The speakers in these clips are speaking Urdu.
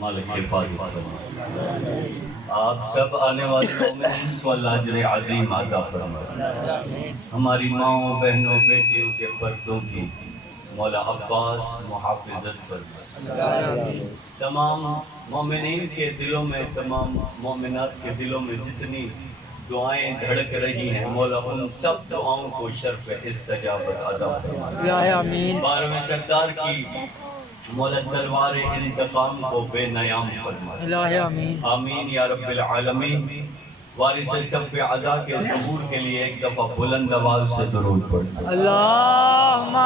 مالک حفاظت فرمائے۔ آپ سب آنے والے مومنین کو اللہ اجر عظیم عطا فرمائے۔ ہماری ماؤں بہنوں بیٹیوں کے پردوں کی مولا عباس محافظت فرمائے۔ تمام مومنین کے دلوں میں، تمام مومنات کے دلوں میں جتنی دعائیں دھڑک رہی ہیں، مولا ان سب دعاؤں کو شرف استجابت عطا فرمائے۔ آمین۔ بارہویں سردار کی مولا تلوار انتقام کو بے نیام فرمائے۔ الہ آمین۔ آمین یا رب العالمین۔ وارث صف عزا کے ظہور کے لیے ایک دفعہ بلند آواز سے درود پڑھیں۔ اللہم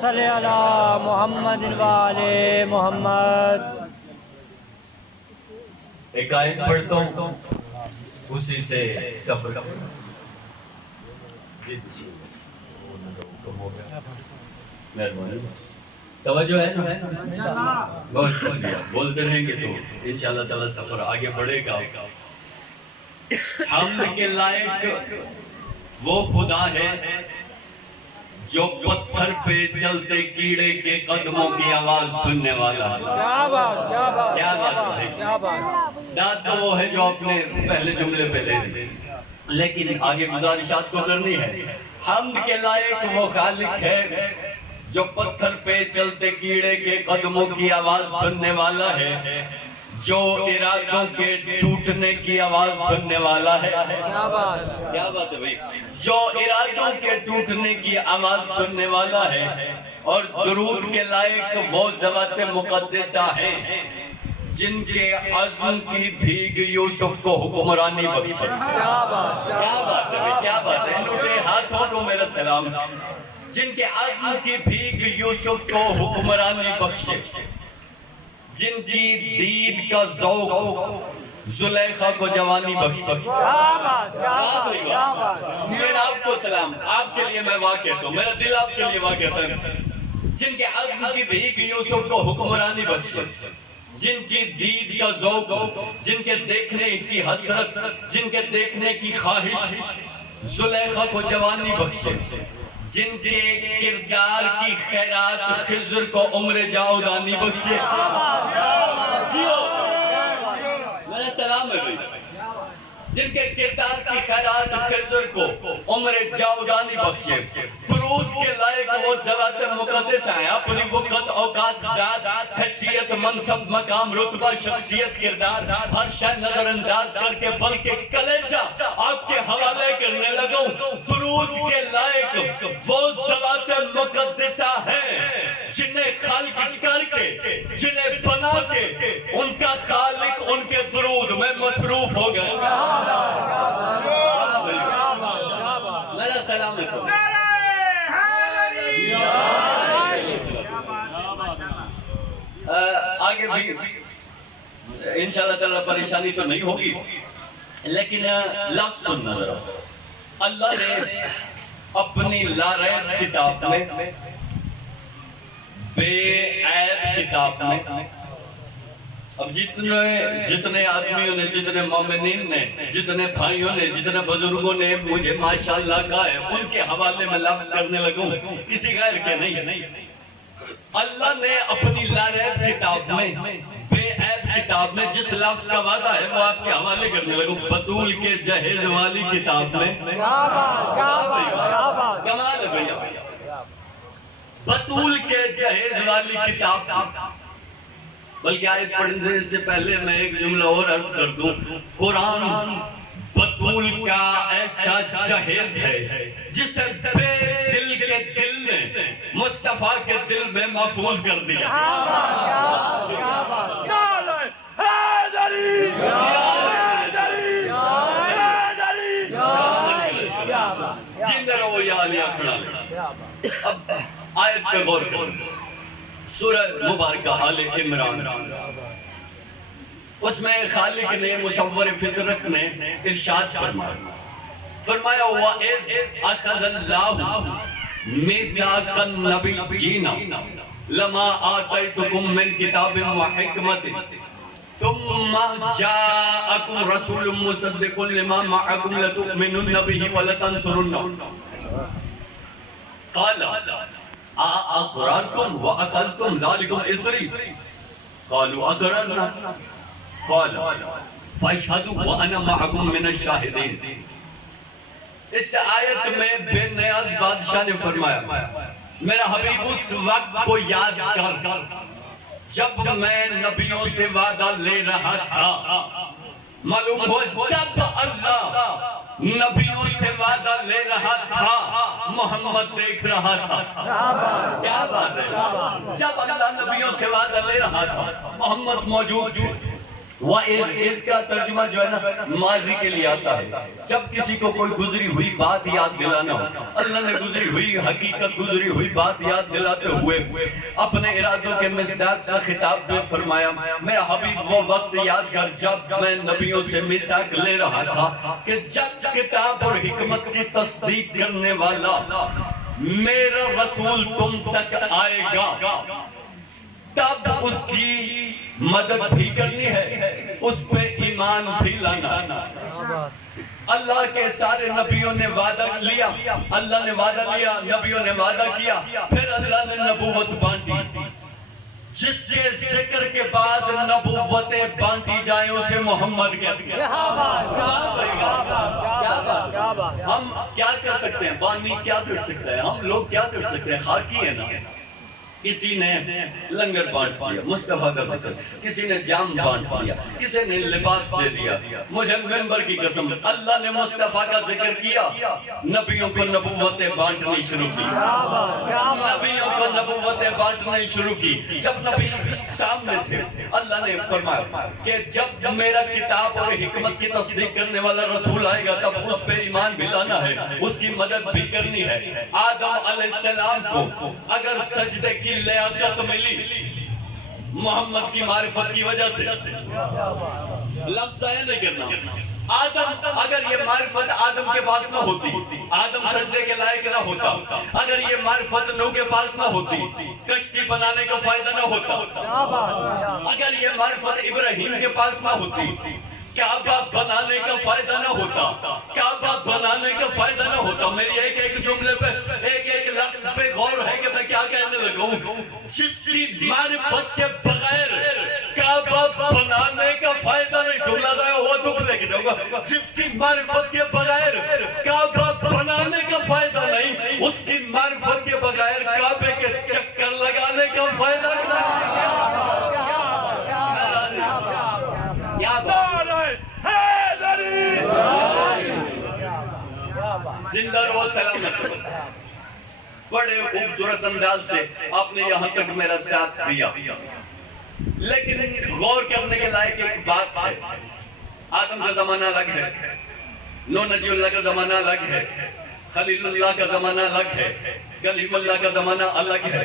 صلی علی محمد و آل محمد۔ ایک آیت پڑھتا ہوں، اسی سے سفر مہربانی، توجہ ہے نا؟ بہت شکریہ، بولتے رہیں گے تو انشاءاللہ تعالی سفر آگے بڑھے گا۔ حمد کے لائق وہ خدا ہے جو پتھر پہ چلتے کیڑے کے قدموں کی آواز سننے والا ہے۔ کیا بات، کیا بات، کیا بات ہے؟ کیا بات۔ داد تو وہ ہے جو اپنے پہلے جملے پہ لے دی، لیکن آگے گزارشات کو کرنی ہے۔ حمد کے لائق وہ خالق ہے جو پتھر پہ چلتے کیڑے کے قدموں کی آواز سننے والا ہے، جو ارادوں کے ٹوٹنے کی آواز سننے والا ہے۔ کیا بات، کیا بات ہے بھائی؟ جو ارادوں کے ٹوٹنے کی آواز سننے والا ہے، اور درود کے لائق وہ ذوات مقدسہ ہیں جن کے عزم کی بھیگ یوسف کو حکمرانی بخشی۔ کیا بات، کیا بات ہے بھائی؟ کیا بات ہے؟ لوٹے ہاتھوں کو میرا سلام۔ جن کے عزم کی بھیگ یوسف کو حکمرانی بخشے، جن کی دید کا ذوق زلیخا کو جوانی بخشے۔ کیا بات، کیا بات، کیا بات۔ میرا آپ کو سلام، آپ کے لیے میں واہ کہتا ہوں، میرا دل آپ کے لیے واہ کہتا ہے۔ جن کے عزم کی بھیگ یوسف کو حکمرانی بخشے، جن کی دید کا ذوق، جن کے دیکھنے کی حسرت، جن کے دیکھنے کی خواہش زلیخا کو جوانی بخشے، جن کے کردار کی خیرات خضر کو عمر جاودانی بخشے۔ میرا سلام ہے بھائی۔ جن کے کردار کی خیرات خضر کو عمر جاودانی بخشے۔ درود کے لائق وہ ذوات مقدس ہیں، اپنی وقت اوقات ذات حیثیت منصب مقام رتبہ شخصیت کردار ہر شے نظر انداز کر کے بلکہ کلیجہ آپ کے حوالے کرنے لگوں۔ درود کے لائق وہ ذوات مقدسہ ہیں جنہیں خلق کر کے، جنہیں بنا کے، ان کا خالق ان کے درود میں مصروف ہو گئے۔ میرا سلام ہے۔ آگے بھی انشاءاللہ تعالیٰ پریشانی تو نہیں ہوگی، لیکن لفظ سننا ذرا۔ اللہ نے اپنی لا ریب کتاب میں، بے عیب کتاب میں، اب جتنے آدمیوں نے، جتنے مومنین نے، جتنے بھائیوں نے، جتنے بزرگوں نے مجھے ماشاءاللہ کہا ہے، ان کے حوالے میں لفظ کرنے لگوں، کسی غیر کے نہیں۔ اللہ نے اپنی لا ریب کتاب میں، بے عیب کتاب میں جس لفظ کا وعدہ ہے وہ آپ کے حوالے کرنے لگوں۔ بطول کے جہیز والی کتاب میں، کمال ہے بھیا، بطول کے جہیز والی کتاب۔ بلکہ آیت پڑھنے سے پہلے میں ایک جملہ اور عرض کر دوں، قرآن بطول کا ایسا جہیز ہے جسے بے دل کے دل نے مصطفیٰ کے دل میں محفوظ کر دیا۔ جندہ رہو یا علی اکڑا۔ اب آیت پہ غور کرو، سورہ مبارکہ آل عمران، اس میں خالق نے، مصور فطرت نے ارشاد فرمایا وَإِذْ أَخَذَ اللَّهُ مِيثَاقَ النَّبِيِّينَ لَمَا آتَيْتُكُم مِّن كِتَابٍ وَحِكْمَةٍ ثُمَّ جَاءَكُمْ رَسُولٌ مُصَدِّقٌ لِّمَا مَعَكُمْ لَتُؤْمِنُنَّ بِهِ وَلَتَنصُرُنَّهُ قَالَ أَأَقْرَرْتُمْ وَأَخَذْتُمْ ذَلِكُمْ إِصْرِي قالوا اقررنا قال فاشهدوا وانا معكم من الشاہدین. اس آیت میں بے نیاز بادشاہ نے فرمایا میرا حبیب اس وقت کو یاد کر جب میں نبیوں سے وعدہ لے رہا تھا. معلوم ہو جب اللہ نبیوں سے وعدہ لے رہا تھا محمد دیکھ رہا تھا. کیا بات ہے؟ جب اللہ نبیوں سے وعدہ لے رہا تھا محمد موجود تھے. اس کا ترجمہ جو ہے نا ماضی کے لیے آتا ہے. جب کسی کو کوئی گزری ہوئی بات یاد دلانا ہو, اللہ نے گزری ہوئی حقیقت گزری ہوئی بات یاد دلاتے ہوئے اپنے ارادوں کے مصداق سے خطاب میں فرمایا میرا حبیب وہ وقت یاد کر جب میں نبیوں سے میثاق لے رہا تھا کہ جب کتاب اور حکمت کی تصدیق کرنے والا میرا رسول تم تک آئے گا تب اس کی مدد بھی کرنی ہے, اس پہ ایمان بھی لانا. اللہ کے سارے نبیوں نے وعدہ لیا, اللہ نے وعدہ لیا, نبیوں نے وعدہ کیا, پھر اللہ نے نبوت بانٹی. جس کے ذکر کے بعد نبوتیں بانٹی جائیں اسے محمد کہتے ہیں. ہم کیا کر سکتے ہیں؟ بانی کیا کر سکتے ہیں؟ ہم لوگ کیا کر سکتے ہیں؟ خاکی ہے نا. کسی نے لنگر بانٹ دیا مصطفیٰ کا ذکر, کسی نے جام بانٹ دیا, کسی نے لباس دے دیا. مجھے ممبر کی قسم اللہ نے مصطفیٰ کا ذکر کیا, نبیوں کو نبوتیں بانٹنی شروع کی, نبیوں کو نبوتیں بانٹنی شروع کی. جب نبی سامنے تھے اللہ نے فرمایا کہ جب میرا کتاب اور حکمت کی تصدیق کرنے والا رسول آئے گا تب اس پہ ایمان بھی لانا ہے, اس کی مدد بھی کرنی ہے. آدم علیہ السلام کو اگر سجدے کی لیاقت ملی محمد کی معرفت کی وجہ سے, لفظ ضائع نہیں کرنا. آدم اگر یہ معرفت آدم کے پاس نہ ہوتی آدم سجدے کے لائق نہ ہوتا, اگر یہ معرفت نوح کے پاس نہ ہوتی کشتی بنانے کا فائدہ نہ ہوتا, اگر یہ معرفت ابراہیم کے پاس نہ ہوتی کعبہ بنانے کا فائدہ نہ ہوتا, کعبہ بنانے کا فائدہ نہ ہوتا. میری ایک جملے پہ ایک لفظ پہ غور ہے کہ میں کیا کہنے لگا ہوں. جس کی معرفت کے بغیر کعبہ بنانے کا فائدہ نہیں, جملہ ضائع ہوا دکھ لے کے جاؤں گا. جس کی معرفت کے بغیر کعبہ بنانے کا فائدہ نہیں, اس کی معرفت کے بغیر کعبے کے چکر لگانے کا فائدہ نہیں. زندہ رہو, سلامت رہو. بڑے خوبصورت انداز سے آپ نے یہاں تک میرا ساتھ دیا, لیکن غور کرنے کے لائق ایک بات ہے. آدم کا زمانہ الگ ہے, نوح نبی اللہ کا زمانہ الگ ہے, خلیل اللہ کا زمانہ الگ ہے, کلیم اللہ کا زمانہ الگ ہے,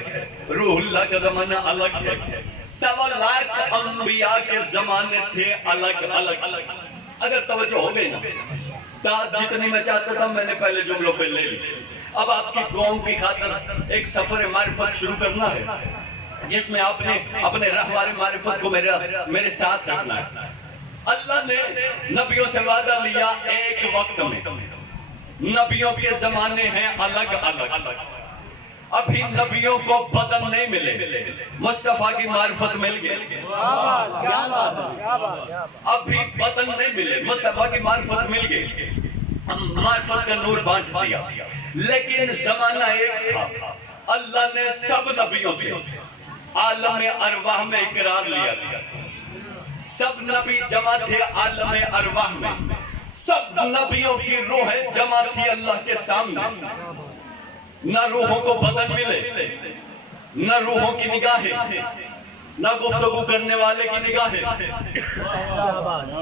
روح اللہ کا زمانہ الگ ہے. 1.25 لاکھ انبیاء کے زمانے تھے الگ الگ. اگر توجہ ہو گئی نا, جتنی میں چاہتا تھا میں نے پہلے جملوں پہ لے لی. اب آپ کی قوم کی خاطر ایک سفر معرفت شروع کرنا ہے جس میں آپ نے اپنے رہوار معرفت کو میرے ساتھ رکھنا ہے. اللہ نے نبیوں سے وعدہ لیا ایک وقت میں, نبیوں کے زمانے ہیں الگ الگ. ابھی نبیوں کو بدن نہیں ملے, مصطفیٰ کی معرفت مل گئی. ابھی بدن نہیں ملے, مصطفیٰ کی معرفت مل گئی, معرفت کا نور بانٹ دیا. لیکن زمانہ ایک تھا, اللہ نے سب نبیوں سے عالم ارواح میں اقرار لیا. سب نبی جمع تھے عالم ارواح میں, سب نبیوں کی روح جمع تھی اللہ کے سامنے. نہ روحوں کو بدن ملے, نہ روحوں کی نگاہیں, نہ گفتگو کرنے والے کی نگاہیں,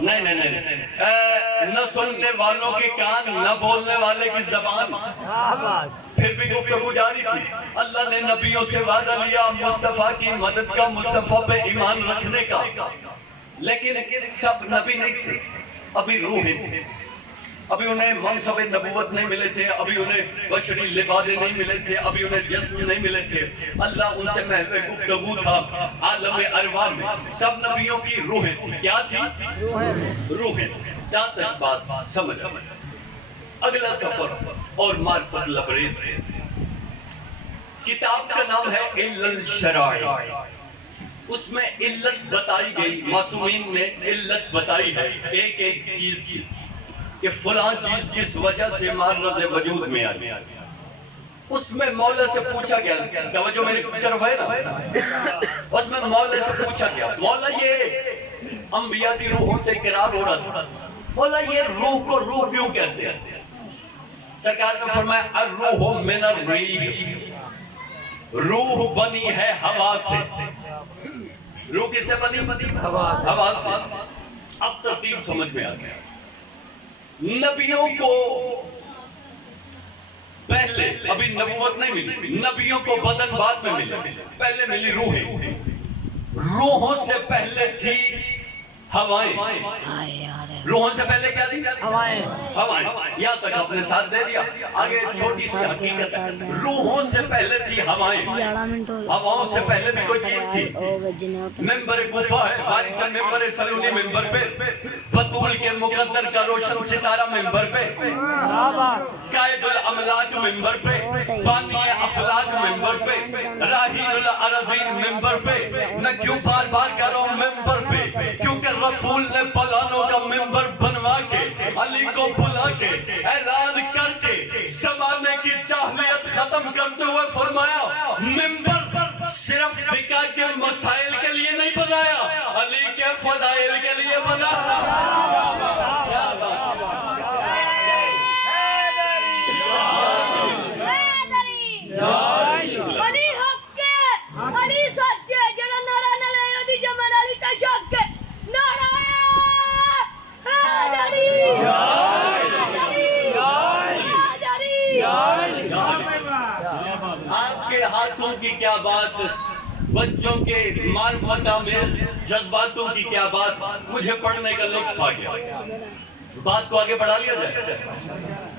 نہیں, نہ سننے والوں کے کان, نہ بولنے والے کی زبان, پھر بھی گفتگو جاری تھی. اللہ نے نبیوں سے وعدہ لیا مصطفیٰ کی مدد کا, مصطفیٰ پہ ایمان رکھنے کا. لیکن سب نبی نہیں تھے, ابھی روحیں تھے, ابھی انہیں منصب نبوت نہیں ملے تھے, ابھی انہیں بشری لبادے نہیں ملے تھے, ابھی انہیں جسم نہیں ملے تھے. اللہ ان سے محو گفتگو تھا عالم ارواح میں. سب نبیوں کی روحیں کیا تھی؟ روحیں. جہاں تک بات سمجھ. اگلا سفر اور معرفت لبریز. کتاب کا نام ہے الا الشرائع. اس میں علت بتائی گئی، معصومین میں علت بتائی ہے ایک ایک چیز کی کہ فلاں چیز کس وجہ سے معرض وجود میں آئی۔ اس میں مولا سے پوچھا گیا، توجہ میری طرف ہے نا، اس میں مولا سے پوچھا گیا، مولا یہ انبیاء کی روحوں سے اقرار ہو رہا تھا، مولا یہ روح کو روح کیوں کہتے ہیں؟ سرکار نے فرمایا الروح من الریح، روح بنی ہے ہوا سے۔ روح کس سے بنی؟ ہوا سے۔ اب ترتیب سمجھ میں آ گیا۔ نبیوں کو پہلے ابھی نبوت نہیں ملی، نبیوں کو بدن بعد میں ملی، پہلے ملی روحیں، روحوں سے پہلے تھی ہوائیں، روحوں سے پہلے کیا تھی؟ ہوائیں۔ ہوائیں۔ یہاں تک آپ نے ساتھ دے دیا، آگے چھوٹی سی حقیقت ہے، روحوں سے پہلے تھی ہوائیں، ہواؤں سے پہلے بھی کوئی چیز تھی۔ ممبر کوفہ ہے، وارث ممبر سلونی ممبر پہ، بطول کے مقدر کا روشن ستارہ ممبر پہ، قائد الاملاک ممبر پہ، بانی افلاک ممبر پہ، راہیل الارضین ممبر پہ۔ میں کیوں بار بار کہہ رہا ہوں ممبر پہ؟ کیونکہ رسول نے پلانوں کا ممبر بنوا کے، علی کو بلا کے، اعلان کر کے، زمانے کی جاہلیت ختم کرتے ہوئے فرمایا ممبر صرف فقہ کے مسائل کے لیے نہیں بنایا، علی کے فضائل کے لیے بنا۔ علی حق کے، علی سچے، جنہاں نعرہ نہ لے یودی جمال علی تشک کے، نعرہ حیدری، آپ کے ہاتھوں کی کیا بات، بچوں کے معرفت آمیز جذباتوں کی کیا بات، مجھے پڑھنے کا لطف آ گیا۔ بات کو آگے بڑھا لیا جائے۔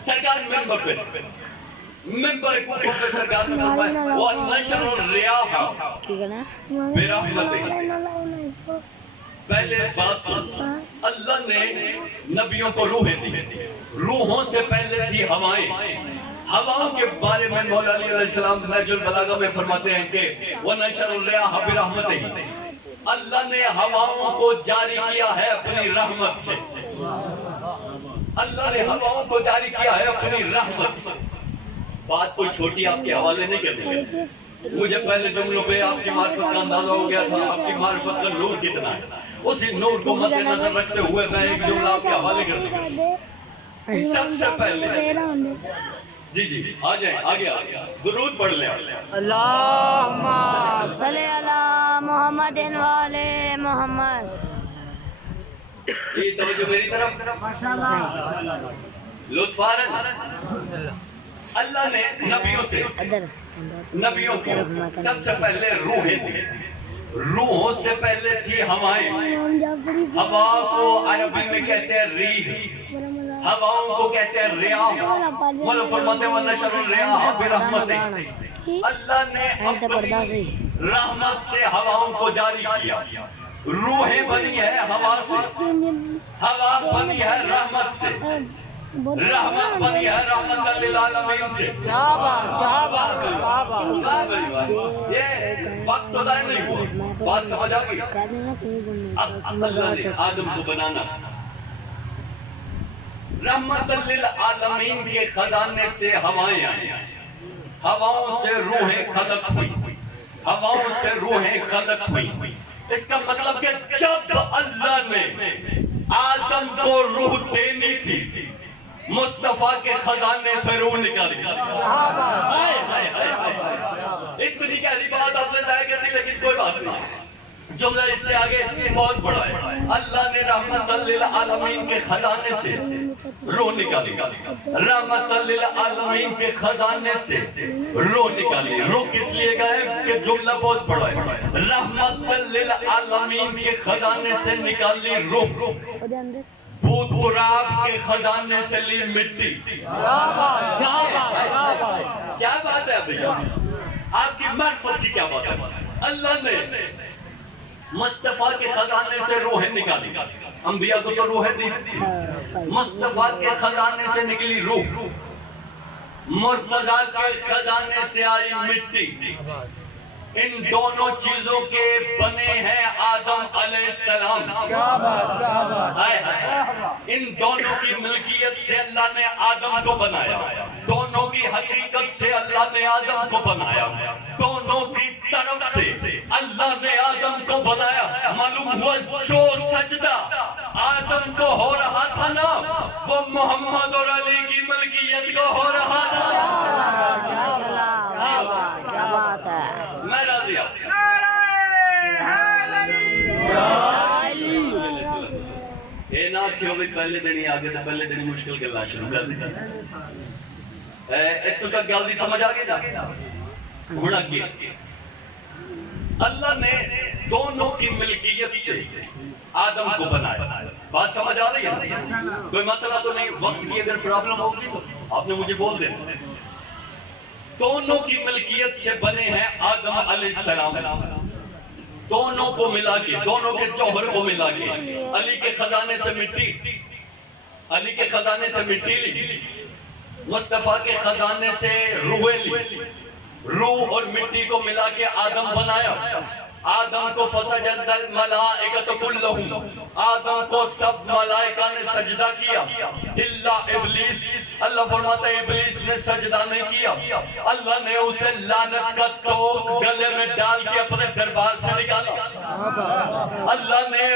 سرکار ممبر پہ، ممبر کوفہ پہ سرکار نے فرمایا وَنَشْرُ الرِّيَاحَ بِرَحْمَتِهِ۔ پہلے بات سن، اللہ نے نبیوں کو روحیں دی، روحوں سے پہلے تھی ہوائیں۔ ہواؤں کے بارے میں مولا علی علیہ السلام نہج البلاغہ میں فرماتے ہیں کہ وَنَشْرُ الرِّيَاحَ بِرَحْمَتِهِ، اللہ نے ہواؤں کو جاری کیا ہے اپنی رحمت سے، اللہ نے ہواؤں کو جاری کیا ہے اپنی رحمت سے۔ بات کوئی چھوٹی آپ کے حوالے نہیں کرتے، مجھے پہلے جملوں پہ آپ کی معرفت کا اندازہ ہو گیا تھا، آپ کی معرفت کا نور کتنا ہے، اسی نور کو مد نظر رکھتے ہوئے میں ایک جملہ آپ کے حوالے کرتا ہوں۔ سب سے پہلے جی آ جائیں، آگے درود پڑھ لیں۔ اللہم صلی علی محمد والے محمد۔ یہ توجہ میری طرف، لطف آ رہا ہے۔ اللہ نے نبیوں کو سب سے پہلے روحیں دی، روحوں سے پہلے تھی ہوائیں۔ ہوا کو عربی میں کہتے ہیں ریح، ہواؤں کو کہتے ہیں ریاح۔ مولا فرماتے ہیں وَنَشْرُ الرِّيَاحَ بِرَحْمَتِهِ، اللہ نے اپنی رحمت سے ہواؤں کو جاری کیا، روحیں بنی ہے ہوا سے، ہوا بنی ہے رحمت سے، رحمت بنی ہے رحمت للعالمین سے۔ کیا بات، کیا بات، کیا بات۔ یہ وقت تو ضائع نہیں ہوا، بات سمجھ آ گئی۔ اب اللہ نے آدم کو بنانا، رحمت للعالمین کے خزانے سے ہوائیں آئیں، ہواؤں سے روحیں خلق ہوئی، ہواؤں سے روحیں خلق ہوئی۔ اس کا مطلب کہ جب اللہ نے آدم کو روح دینی تھی، مصطفیٰ کے خزانے سے روح نکالی۔ اتنی گہری بات آپ نے ضائع کر دی، لیکن کوئی بات نہیں، جملہ اس سے آگے بہت بڑا ہے۔ اللہ نے رحمت للعالمین کے خزانے سے روح نکالی، رحمت للعالمین کے خزانے سے روح نکالی۔ روح کس لیے گئے کہ جملہ بہت بڑا ہے۔ رحمت للعالمین کے خزانے سے نکالی روح، بھوت تراب کے خزانے سے لی مٹی۔ کیا بات ہے بھیا، آپ کی معرفت کی کیا بات ہے۔ اللہ نے مصطفیٰ کے خزانے سے روحیں نکالی، انبیاء کو تو روحیں دی، مصطفیٰ کے خزانے سے نکلی روح، مرتضیٰ کے خزانے سے آئی مٹی، ان دونوں چیزوں کے بنے ہیں آدم علیہ السلام. ہائے ہائے. ان دونوں کی ملکیت سے اللہ نے آدم کو بنایا, دونوں کی حقیقت سے اللہ نے آدم کو بنایا, دونوں کی طرف سے اللہ نے آدم کو بنایا. معلوم ہوا جو سجدہ آدم کو ہو رہا تھا نا, وہ محمد اور علی کی ملکیت کو ہو رہا تھا. میں راضی ہوں. یہ نہ کیوں بھی پہلے دن ہی آگے تو پہلے دن مشکل کرنا شروع کر دیا. اتو تک گل دی سمجھ آ گئی نا. ہونا کیا اللہ نے دونوں کی ملکیت سے آدم کو بنایا. بات سمجھ آ رہی ہے؟ کوئی مسئلہ تو نہیں. وقت کی اگر پرابلم ہوگی تو آپ نے مجھے بول دینا. دونوں کی ملکیت سے بنے ہیں آدم علیہ السلام. دونوں کو ملا کے, دونوں کے جوہر کو ملا کے, علی کے خزانے سے مٹی, علی کے خزانے سے مٹی لی, مصطفیٰ کے خزانے سے روح لی, روح اور مٹی کو ملا کے آدم بنایا. آدم کو فسجد الملائکۃ کلہم, آدم کو سب ملائکہ نے سجدہ کیا الا ابلیس. اللہ فرماتا ہے ابلیس نے سجدہ نہیں کیا. اللہ نے اسے لعنت کا توق گلے میں ڈال کے اپنے دربار سے نکالا. اللہ نے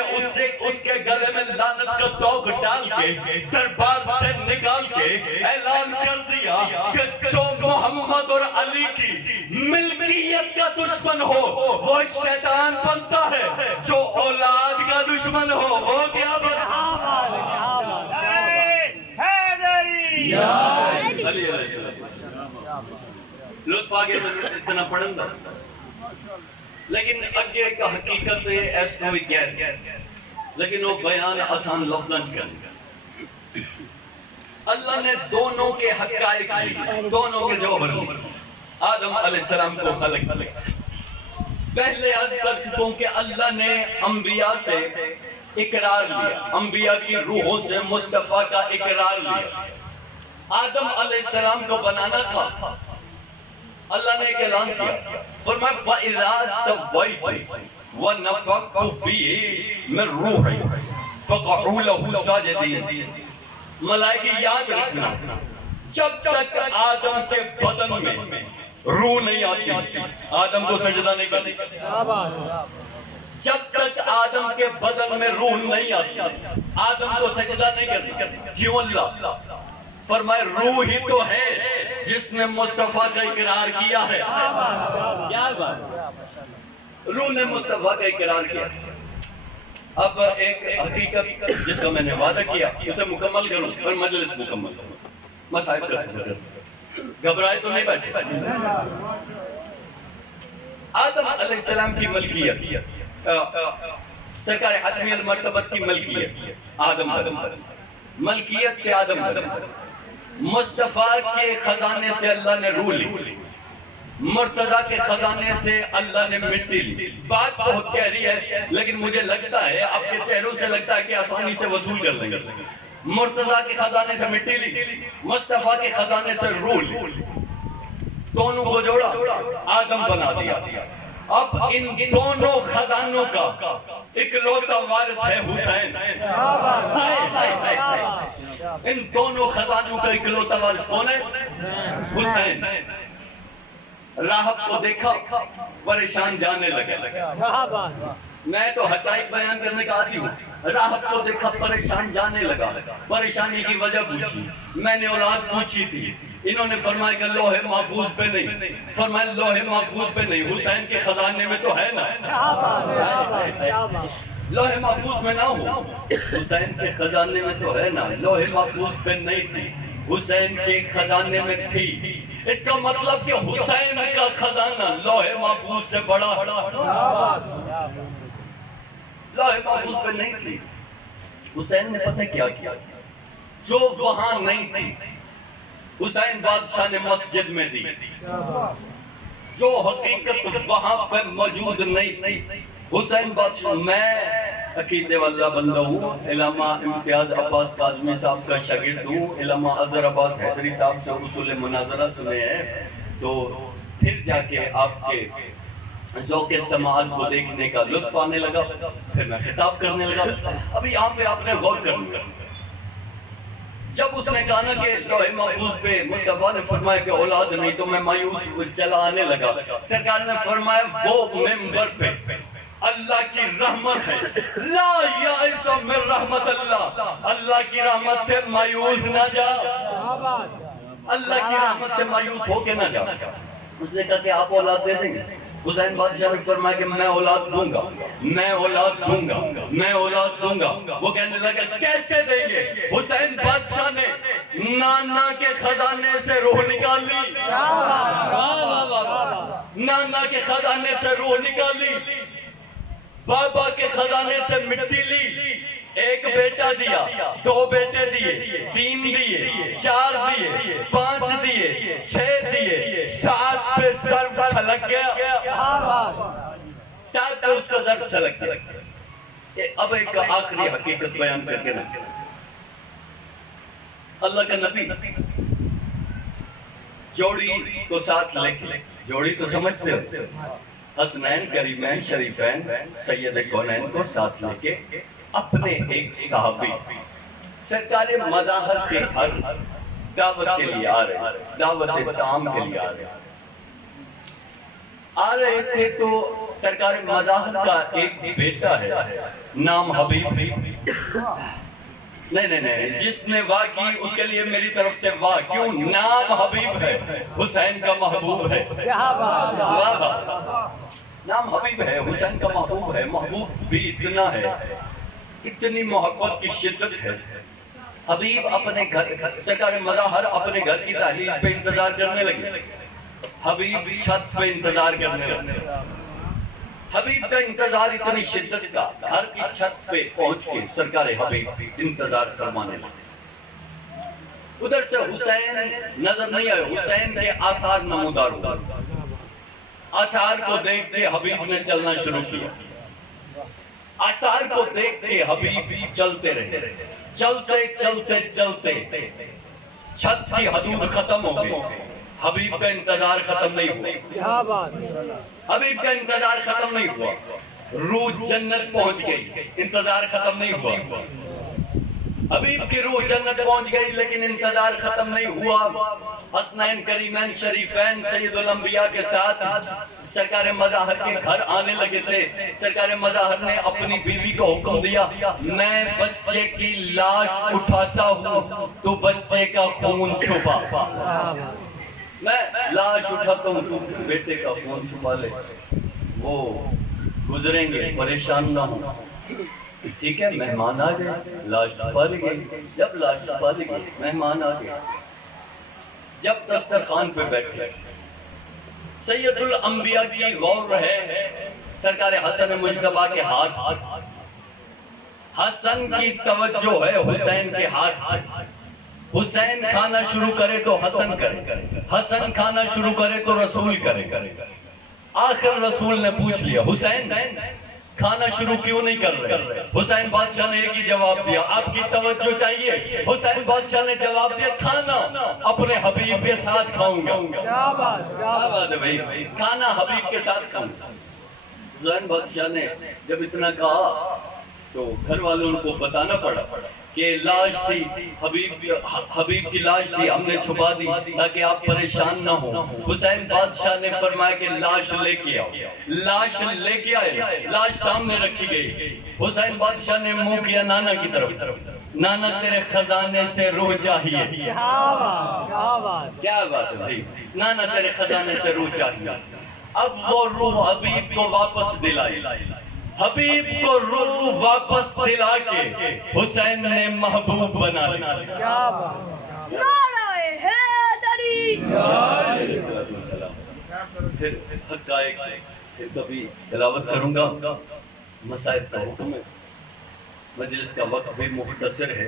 اس کے گلے میں لعنت کا توق ڈال کے دربار سے نکال کے اعلان کر دیا کہ جو محمد اور علی کی ملکیت کا دشمن ہو وہ شیطان بنتا ہے, جو اولاد کا دشمن ہو وہ کیا بنتا علی علیہ السلام. لطف آگے اتنا پڑھن دا, لیکن اگے کا حقیقت ہے ایسا بھی گیر, لیکن وہ بیان آسان لفظاً کر. اللہ نے دونوں کے حقائق لی, دونوں کے جوہر لی. آدم علیہ السلام کو خلق. پہلے عرض کر چکوں کہ اللہ نے انبیاء سے اقرار لیا, انبیاء کی روحوں سے مصطفیٰ کا اقرار لیا. آدم علیہ السلام کو بنانا تھا, اللہ نے ایک اعلان کیا, فرمایا فَإِذَا سَوَّيْتُ وَنَفَخْتُ فِيهِ مِن رُوحِي فَقَعُوا لَهُ سَاجِدِينَ. ملائکہ یاد رکھنا, جب تک آدم کے بدن میں روح نہیں آتی آدم کو سجدہ نہیں کرنا. جب تک آدم کے بدن میں روح نہیں آتی آدم کو سجدہ نہیں کرنا. کیوں؟ اللہ فرمائے روح ہی تو ہے جس نے مصطفیٰ کا اقرار کیا ہے. روح نے مصطفیٰ کا اقرار کیا. اب ایک حقیقت جس کا میں نے وعدہ کیا اسے مکمل کروں اور مجلس مکمل کروں. مسائب کا سمجھر گھبرائے تو نہیں بیٹھے. آدم علیہ السلام کی ملکیت, سرکار حتمی المرتبت کی ملکیت آدم ملکیت سے آدم مصطفیٰ کے خزانے سے اللہ نے روح لی, مرتضیٰ کے خزانے سے اللہ نے مٹی لی. بات بہت گہری ہے لیکن مجھے لگتا ہے آپ کے چہروں سے لگتا ہے کہ آسانی سے وصول کر لیں گے. مرتضیٰ کے خزانے سے مٹی لی, مصطفیٰ کے خزانے سے روح لی, دونوں کو جوڑا آدم بنا دیا. اب ان دونوں خزانوں کا اکلوتا وارث ہے حسین. ان دونوں خزانوں کا اکلوتا وارث کون ہے؟ حسین. راہب کو دیکھا پریشان جانے لگا. میں تو حقائق بیان کرنے کا عادی ہوں. راہب کو دیکھا پریشان جانے لگا, پریشانی کی وجہ پوچھی, میں نے اولاد پوچھی تھی, انہوں نے فرمایا کہ لوح محفوظ پہ نہیں. فرمایا لوح محفوظ پہ نہیں, حسین کے خزانے میں تو ہے نا. لوح محفوظ میں نہ ہو, حسین کے خزانے میں تو ہے نا. لوح محفوظ پہ نہیں تھی, حسین کے خزانے میں تھی. اس کا مطلب کہ حسین کا خزانہ لوح محفوظ سے بڑا. لوح محفوظ پہ نہیں تھی. حسین نے پتہ کیا کیا, جو وہاں نہیں تھی حسین بادشاہ نے مسجد میں دی. جو حقیقت وہاں پہ موجود نہیں تھی حسین بادشاہ. میں عقیدے والا بندہ ہوں, علامہ امتیاز عباس کاظمی صاحب کا شاگرد ہوں, علامہ اظہر عباس حیدری صاحب سے اصول مناظرہ سنے ہیں, تو پھر جا کے آپ کے ذوق سماعت کو دیکھنے کا لطف آنے لگا. پھر میں خطاب کرنے لگا. ابھی یہاں پہ آپ نے غور کرنا. جب اس نے کہا نا کہ لوح محفوظ پہ مصطفیٰ نے فرمایا کہ اولاد نہیں تو میں مایوس چلا آنے لگا. سرکار نے فرمایا وہ ممبر پہ اللہ کی رحمت ہے. لا یائس من رحمت اللہ. اللہ کی رحمت سے مایوس نہ جا. اللہ کی رحمت سے مایوس ہو کے نہ جا. اس نے کہا کہ آپ اولاد دے دیں گے. حسین بادشاہ نے فرمایا کہ میں اولاد دوں گا, میں اولاد دوں گا, میں اولاد دوں گا. وہ کہنے لگا کیسے دیں گے؟ حسین بادشاہ نے نانا کے خزانے سے روح نکال لی. نانا کے خزانے سے روح نکالی, بابا کے خزانے سے مٹی لی. ایک بیٹا دیا, دو بیٹے دیے, 3 دیے, 4 دیے, 5 دیے, 6 دیے, 7 پہ ضرب چھلک گیا. 7 پہ اس کا ضرب چھلک گیا. اب ایک آخری حقیقت بیان کر کے نا, اللہ کا نبی جوڑی کو ساتھ لے کے, جوڑی تو سمجھتے ہو, حسنین کریمین شریفین سید کونین کو ساتھ لے کے اپنے ایک صحابی سرکار مظاہر کے گھر دعوت کے لیے آ رہے, دعوت طعام کے لیے آ رہے تھے. تو سرکار مظاہر کا ایک بیٹا ہے, نام حبیب. نہیں, جس نے واہ کی اس کے لیے میری طرف سے واہ. کیوں؟ نام حبیب ہے, حسین کا محبوب ہے. نام حبیب ہے, حسین کا محبوب ہے. محبوب بھی اتنا ہے, اتنی محبت کی شدت ہے. حبیب اپنے گھر, سرکار مظاہر اپنے گھر کی دہلیز پہ انتظار کرنے لگے. حبیب چھت پہ انتظار کرنے لگے. حبیب کا انتظار اتنی شدت کا, گھر کی چھت پہ پہنچ کے سرکار حبیب انتظار فرمانے لگے. ادھر سے حسین نظر نہیں آئے. حسین کے آثار نمودار ہوئے. آثار کو دیکھ کے حبیب نے چلنا شروع کیا. آثار کو دیکھ کے حبیب چلتے رہے. چلتے چلتے چلتے چھت کی حدود ختم ہو گئی. حبیب کا انتظار ختم نہیں ہوا. حبیب کا انتظار ختم نہیں ہوا. روح جنت پہنچ گئی, انتظار ختم نہیں ہوا. حبیب کی روح جنت پہنچ گئی لیکن انتظار ختم نہیں ہوا. حسنین کریمین شریفین سید الانبیاء کے ساتھ سرکار مظاہر کے گھر آنے لگے تھے. سرکار مظاہر نے اپنی بیوی کو حکم دیا, میں بچے کی لاش اٹھاتا ہوں تو بچے کا خون چھپا. میں لاش اٹھاتا ہوں تو بیٹے کا خون چھپا لے. وہ گزریں گے, پریشان نہ ہوں. ٹھیک ہے, مہمان آ گئے, لاش چھپا لی گئی. جب لاش چھپا لی گئی, مہمان آ گئے. جب دسترخوان پہ بیٹھے, سید الانبیاء کی غور رہے سرکار حسن مجتبیٰ کے ہاتھ. حسن کی توجہ ہے حسین کے ہاتھ. حسین کھانا شروع کرے تو حسن کرے, حسن کھانا شروع کرے تو رسول کرے. آخر رسول نے پوچھ لیا, حسین کھانا شروع کیوں نہیں کر رہے؟ حسین بادشاہ نے ایک ہی جواب دیا, آپ کی توجہ چاہیے. حسین بادشاہ نے جواب دیا, کھانا اپنے حبیب کے ساتھ کھاؤں گا. کیا بات ہے بھائی, کھانا حبیب کے ساتھ کھاؤں گا. حسین بادشاہ نے جب اتنا کہا تو گھر والوں کو بتانا پڑا کہ لاش تھی, حبیب کی لاش تھی, ہم نے چھپا دی تاکہ آپ پریشان نہ ہوں. حسین بادشاہ نے فرمایا کہ لاش لے کے آؤ. لاش لے کے آئے, لاش سامنے رکھی گئی. حسین بادشاہ نے منہ کیا نانا کی طرف, نانا تیرے خزانے سے روح چاہیے. کیا بات ہے بھائی, نانا تیرے خزانے سے روح چاہیے. اب وہ روح حبیب کو واپس دلائی. حبیب کو روح واپس دلا کے حسین نے محبوب بنا لیا. نعرہ حیدری. پھر حقائق پھر کبھی تلاوت کروں گا. مسائل کا حکم ہے, مجلس کا وقت بھی مختصر ہے.